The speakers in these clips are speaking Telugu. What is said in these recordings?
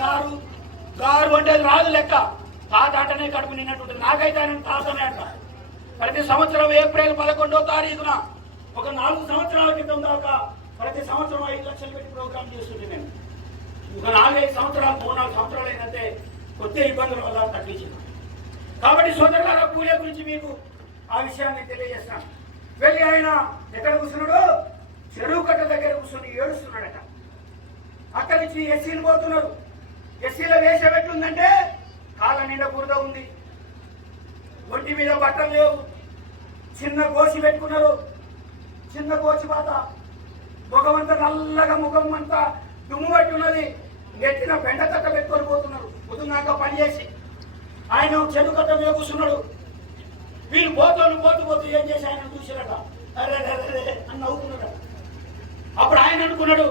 సారు గారు అంటే రాదు లెక్క. తాత అంటేనే కడుపు నిన్నట్టు. నాకైతే ఆయన తాతనే అంట. ప్రతి సంవత్సరం ఏప్రిల్ 11వ తారీఖున ఒక 4 సంవత్సరాల క్రితం దాకా ప్రతి సంవత్సరం 5 లక్షలు పెట్టి ప్రోగ్రామ్ చేస్తుంటే నేను ఒక 4-5 సంవత్సరాలు 3-4 సంవత్సరాలు అయినంతే కొత్త ఇబ్బందుల వల్ల తగ్గించింది. కాబట్టి సోదరులారా, పూలే గురించి మీకు ఆ విషయాన్ని తెలియజేస్తాను. వెళ్ళి ఆయన ఎక్కడ కూర్చున్నాడు? చెరువు కట్ట దగ్గర కూర్చొని ఏడుస్తున్నాడట. అక్కడి నుంచి ఎస్సీలు పోతున్నారు. ఎస్సీల వేషం ఎట్లుందంటే కాళ్ళ నిండా బురద ఉంది, ఒంటి మీద బట్టలు లేవు, చిన్న గోసి పెట్టుకున్నారు, చిన్న గోచి పాత, ముఖమంతా నల్లగా, ముఖం అంతా దుమ్ము పట్టి ఉన్నది, నెట్టిన బెండ కట్ట పెట్టుకొని పోతున్నారు. పొద్దున్నాక పని చేసి ఆయన చెరువు కట్ట మీద కూర్చున్నాడు. వీళ్ళు పోతూ ఏం చేసి ఆయన చూసిరట, అరే అని నవ్వుతున్నాడు. అప్పుడు ఆయన అనుకున్నాడు,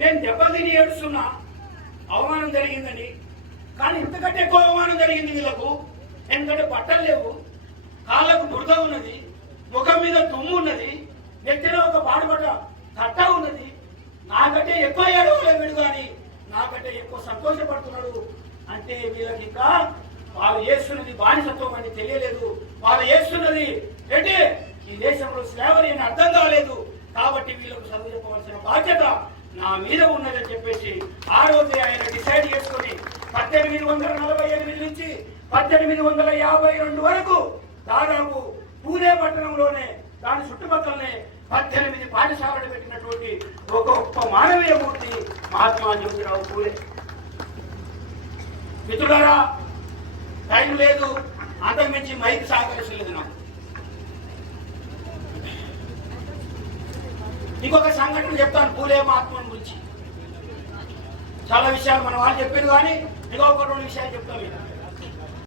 నేను దెబ్బలు తిని ఏడుస్తున్నా, అవమానం జరిగిందని. కానీ ఇంతకంటే ఎక్కువ అవమానం జరిగింది వీళ్ళకు. ఎందుకంటే బట్టలు లేవు, కాళ్ళకు బురద ఉన్నది, ముఖం మీద దుమ్ము ఉన్నది, నెత్తిలో ఒక పాడుబడ్డ కట్ట ఉన్నది. నాకంటే ఎక్కువ ఏడవలేదు వీడు, కానీ నాకంటే ఎక్కువ సంతోషపడుతున్నాడు. అంటే వీళ్ళకి ఇంకా వాళ్ళు చేస్తున్నది బానిసత్వం అని తెలియలేదు. వాళ్ళు చేస్తున్నది ఏంటి, ఈ దేశంలో స్లేవరీ అని అర్థం కాలేదు. కాబట్టి వీళ్ళకు చదువు చెప్పవలసిన బాధ్యత నా మీద ఉన్నదని చెప్పేసి ఆ రోజే ఆయన డిసైడ్ చేసుకుని 1848 నుంచి 1852 వరకు దాదాపు పూణే పట్టణంలోనే దాని చుట్టుపక్కలనే 18 పాఠశాలలు పెట్టినటువంటి ఒక గొప్ప మానవీయ మూర్తి మహాత్మా జ్యోతిరావు పూలే. మిత్రులారా, టైం లేదు, అంతకుమించి మైక్ సహకరించలేదు నాకు. ఇంకొక సంఘటన చెప్తాను పూలే మహాత్మను గురించి. చాలా విషయాలు మన వాళ్ళు చెప్పారు, కానీ ఇంకొక 2 విషయాలు చెప్తాను.